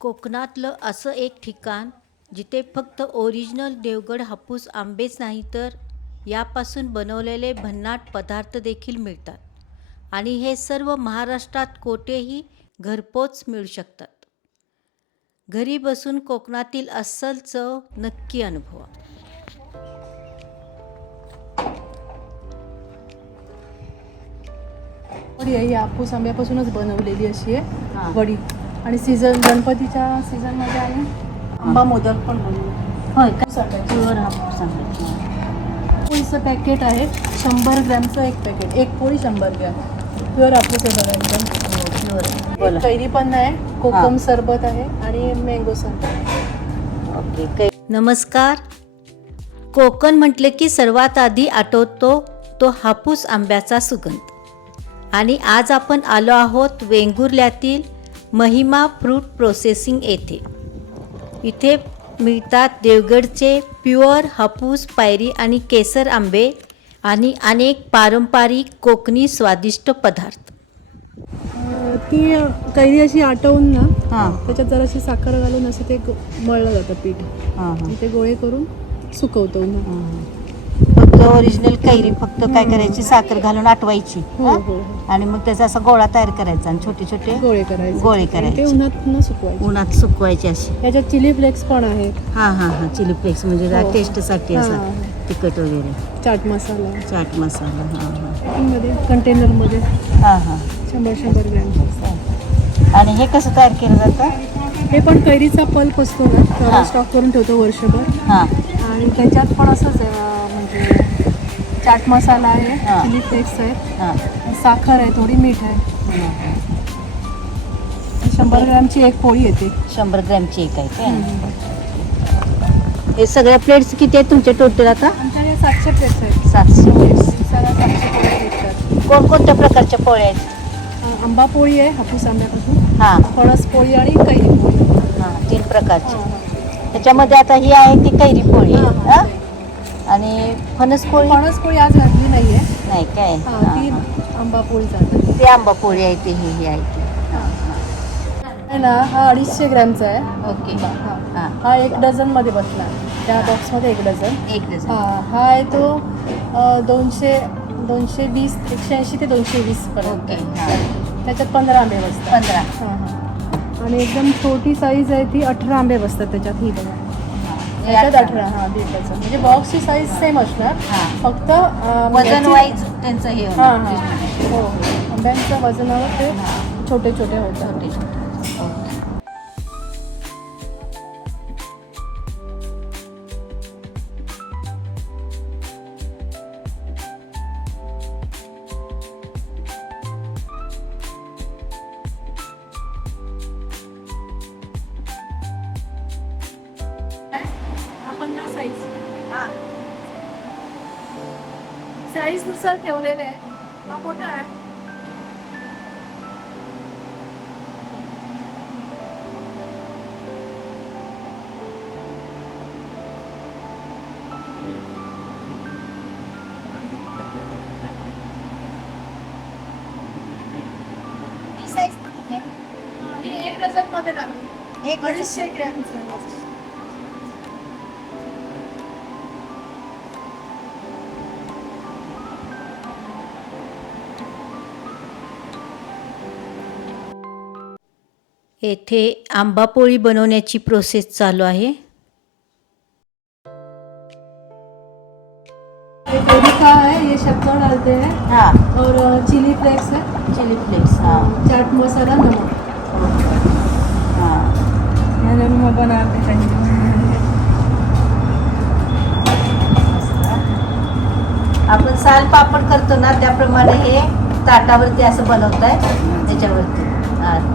कोकणातलं असं एक ठिकाण जिथे फक्त ओरिजिनल देवगड हापूस आंबेच नाही तर यापासून बनवलेले भन्नाट पदार्थ देखील मिळतात आणि हे सर्व महाराष्ट्रात कोठेही घरपोच मिळू शकतात. घरी बसून कोकणातील अस्सल चव नक्की अनुभवा. वडी आहे ही हापूस आंब्यापासूनच बनवलेली अशी आहे हां. वडी. आणि गणपतीच्या सीझनमध्ये आम्ही आंबा मोदक पण बनवतो. होय का? प्युअर हापूस आंबे. पोळीचं पॅकेट आहे 100 ग्रॅमचं एक पॅकेट, एक पोळी 100 ग्रॅम. प्युअर हापूस आहे बघा एकदम. बोला. कैरी पण आहे, कोकम सरबत आहे आणि मँगो सरबत आहे. ओके. नमस्कार. कोकण म्हटले की सर्वात आधी आठवतो तो हापूस आंब्याचा सुगंध. आणि आज आपण आलो आहोत वेंगुर्ल्यातील महिमा फ्रूट प्रोसेसिंग येथे. इथे मिळतात देवगडचे प्युअर हापूस, पायरी आणि केसर आंबे आणि अनेक पारंपरिक कोकणी स्वादिष्ट पदार्थ. ती कैरी अशी आटवून ना हां त्याच्यात जराशी साखर घालून असं ते मळलं जातं पीठ. हां हां. ते गोळे करून सुकवतो ना. फक्त ओरिजिनल कैरी फक्त काय करायची, साखर घालून आटवायची हो हो आणि मग त्याचा असा गोळा तयार करायचा आणि छोटे छोटे गोळे करायचे. गोळे आणि करायचे. ते उन्हात न सुकवायचे. उन्हात सुकवायचे असे. याच्यात चिली फ्लेक्स पण आहेत. हां हां हां. चिली फ्लेक्स म्हणजे हो. टेस्टसाठी असा हां. तिखट वगैरे. चाट मसाला चाट मसाला. हां हां मध्ये कंटेनरमध्ये हां हां. 100 ग्रॅम. आणि हे कसं तयार केलं जातं? हे पण कैरीचा पल्प असतो ना, हां. त्याला स्टॉक करून ठेवतो वर्षभर. हां आणि त्याच्यात पण असंच आहे, म्हणजे चाट मसाला आहे, हां. चिली फ्लेक्स आहे, हां. साखर आहे, थोडी मीठ आहे. 100 ग्रॅमची एक पोळी येते. 100 ग्रॅमची एक आहे काय? हे सगळ्या प्लेट्स किती आहेत तुमचे टोटल आता? आमच्याकडे 700 प्लेट्स आहेत. 700 प्लेट्स. दिवसाला 700 पोळ्या विकतात. कोणकोणत्या प्रकारच्या पोळ्या आहेत? आंबा पोळी आहे हापूस आंब्यापासून, हां फणस पोळी आणि कैरी पोळी. हां 3 प्रकारची. हां. त्याच्यामध्ये आता ही आहे ती कैरी पोळी आहे. हां. हां? आणि फणस पोळी फणस पोळी आज घातली नाहीये. नाही काय? हां, हां, ती हां. आंबा पोळी जाते. ती आंबा पोळी आहे ती ही आहे ती. आहे ना, हा 250 ग्रॅमचा आहे. ओके. हां. हां. हा 1 डझन मध्ये बसला. त्या बॉक्समध्ये 1 डझन. एक डझन. हा आहे तो 220 180 ते 220 पर्यंत. ओके. आहे. हां. त्याच्यात 15 आंबे बसतात. 15. हां हां. आणि एकदम छोटी साईज आहे ती 18 आंबे बसतात त्याच्यात. ही बघा त्याच्यात 18. हां 1.5 डझन. म्हणजे बॉक्सची साईज सेम असणार, हां. फक्त वजन याची- वाईज त्यांचं हे हां होणार. हां. हो, आंब्यांच्या वजनावर ते छोटे छोटे होतात. छोटे छोटे. ओके. आपण ना साईज नुसार ठेवलेले आहे. हा मोठा आहे. हे 1 डझन मध्ये लागेल. एक डझन. 250 ग्रॅमचं. येथे आंबा पोळी बनवण्याची प्रोसेस चालू आहे. ये कैरी का है, ये शक्कर डालते हैं हां. और चिली फ्लेक्स है, चिली फ्लेक्स. हां चाट मसाला, नमक. हां. मैंने मैं बनाते चाहिए. आपण साल पापड करतो ना त्याप्रमाणे हे ताटावरती असं बनवताय. त्याच्यावरती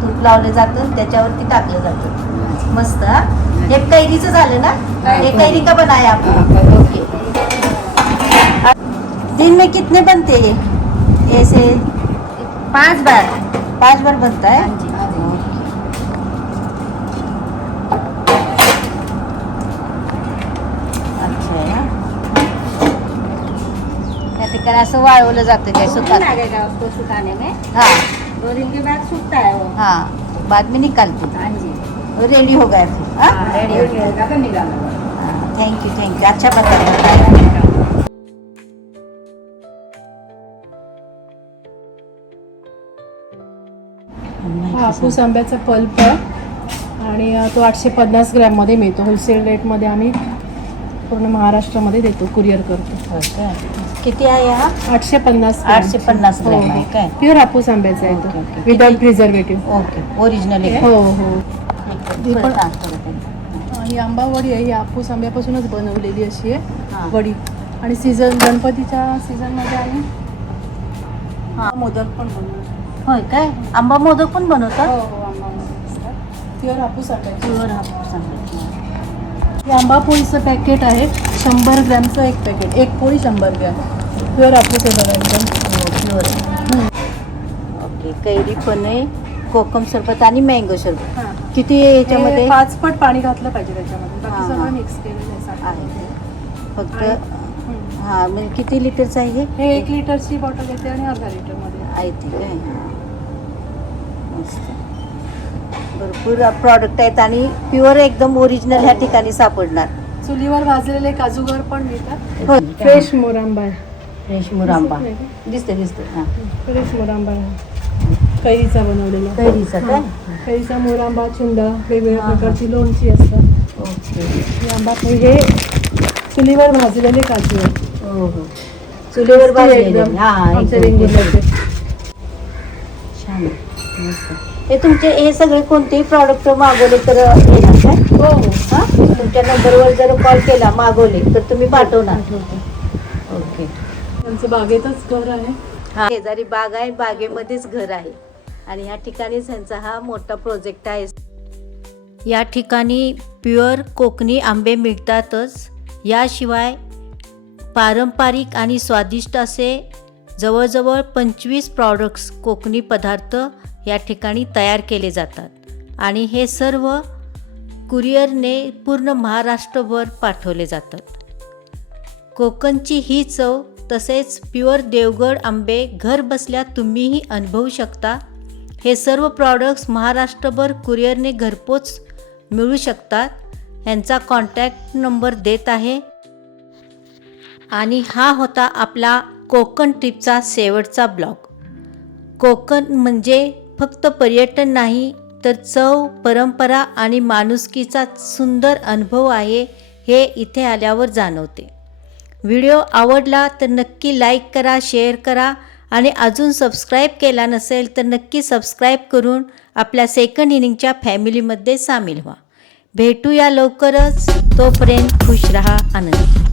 तूप लावलं जातं, त्याच्यावरती टाकलं जातं. मस्त. हा हे कैरीचं झालं ना? हे कैरी का बनाया आपको? ओके. दिन में कितने बनते हैं ऐसे? 5 बार. 5 बार बनता है. अच्छा है ना. त्या ठिकाणी असं वाळवलं जातं काय सुका लगेगा उसको सुखाने में, हाँ 2 दिन के बाद सूखता है वो. हाँ बाद में निकालते. हाँ जी. रेडी हो गया फिर हाँ रेडी हो गया तो निघाला. थँक्यू अच्छा बताया. हा हापूस आंब्याचा पल्प आहे आणि तो 850 ग्रॅममध्ये मिळतो. होलसेल रेटमध्ये आम्ही पूर्ण महाराष्ट्रामध्ये देतो, कुरिअर करतो. किती आहे हा 850 850 ग्रॅम आहे काय? प्युअर हापूस आंब्याचा आहे ओके, तो, okay. Without preservative. Okay original आहे. हो हो. ही पण- पण ही आंबा वडी आहे, ही हापूस आंब्यापासूनच बनवलेली अशी हा. आहे वडी. आणि सीझन गणपतीच्या सीझनमध्ये आम्ही हा. मोदक पण बनवतो. होय काय? आंबा मोदक पण बनवतात? हो हो, आंबा मोदक असतात प्युअर हापूस आंब्याचे. प्युअर हापूस आंबा. हे आंबा पोळीचं पॅकेट आहे, 100 ग्रॅमचं एक पॅकेट, एक पोळी 100 ग्रॅम. प्युअर हापूस आहे बघा एकदम. प्युअर. ओके कैरी पण आहे, कोकम सरबत आणि मँगो सरबत. हां. किती आहे याच्यामध्ये? हे 5 पट पाणी घातलं पाहिजे त्याच्यामध्ये, बाकी हां, सगळं हां. मिक्स केलेलं आहे साखरेमध्ये. फक्त आणि- हा म्हणजे किती लिटरचं आहे हे? हे 1 लिटरची बॉटल येते आणि अर्धा लिटरमध्ये. आहे ते काय? मस्त. भरपूर प्रॉडक्ट आहेत आणि प्युअर एकदम ओरिजिनल ह्या ठिकाणी सापडणार. चुलीवर भाजलेले काजूगर पण मिळतात. हो फ्रेश मोरांबा आहे. फ्रेश मुरांबा दिसत नाही दिसते हां. फ्रेश मोरांबा आहे, कैरीचा बनवलेला. कैरीचा काय? कैरीचा मोरांबा, चुंदा, वेगवेगळ्या हां, हां. प्रकारची लोणची असतात. ओके. हे आंबा हे चुलीवर भाजलेले काजू आहे. हो हो चुलीवर भाजलेले. एकदम हां आमच्या एकदम वेंगुर्ल्याचे. छान मस्त. हे तुमचे हे सगळे कोणतेही प्रॉडक्ट मागवले तर येणार काय? हो हो. हां तुमच्या नंबरवर जर कॉल केला मागवले तर तुम्ही पाठवणार. आठवते. ओके. त्यांचं बागेतच घर आहे. हा शेजारी बाग आहे, बागेमध्येच घर आहे आणि ह्या ठिकाणीच ह्यांचा हा मोठा प्रोजेक्ट आहे. या ठिकाणी प्युअर कोकणी आंबे मिळतातच, याशिवाय पारंपरिक आणि स्वादिष्ट असे जवळजवळ 25 प्रॉडक्ट्स कोकणी पदार्थ या ठिकाणी तयार केले जातात आणि हे सर्व कुरिअरने पूर्ण महाराष्ट्रभर पाठवले जातात. कोकणची ही चव तसेच प्युअर देवगड आंबे घर बसल्या तुम्हीही अनुभवू शकता. हे सर्व प्रॉडक्ट्स महाराष्ट्रभर कुरिअरने घरपोच मिळू शकतात. यांचा कॉन्टॅक्ट नंबर देत आहे. आणि हा होता आपला कोकण ट्रिपचा शेवटचा ब्लॉग. कोकण म्हणजे फक्त पर्यटन नाही तर चव, परंपरा आणि माणुसकीचा सुंदर अनुभव आहे, हे इथे आल्यावर जाणवते. व्हिडिओ आवडला तर नक्की लाईक करा, शेअर करा आणि अजून सबस्क्राईब केला नसेल तर नक्की सबस्क्राईब करून आपल्या सेकंड इनिंगच्या फॅमिलीमध्ये सामील व्हा. भेटूया लवकरच. तोपर्यंत खुश रहा, आनंदी.